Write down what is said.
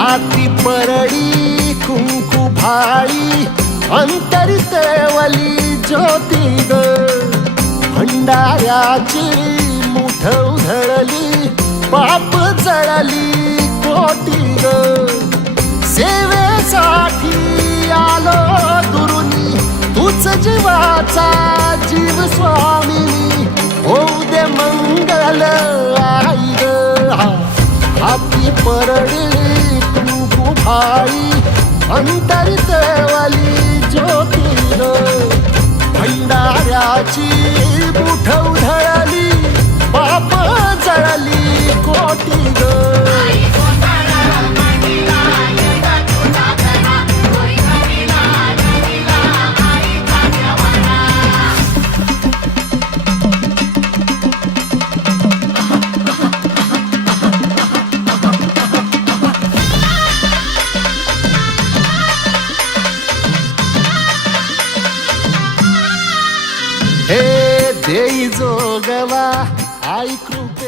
हाती परडी कुंकू भाळी अंतरी तेवली ज्योती ग भंडाऱ्याची मुठ उधळली पाप जळली कोटी ग सेवेसाठी आलो दुरुनी तूच जीवाचा जीव स्वामिनी होऊ दे मंगल आई ग हाती परडी कुंकू भाळी अंतरी तेवली ज्योती ग भंडाऱ्याची मुठ उधळली पाप जळली कोटी ग हे देई जोगवा आई कृपा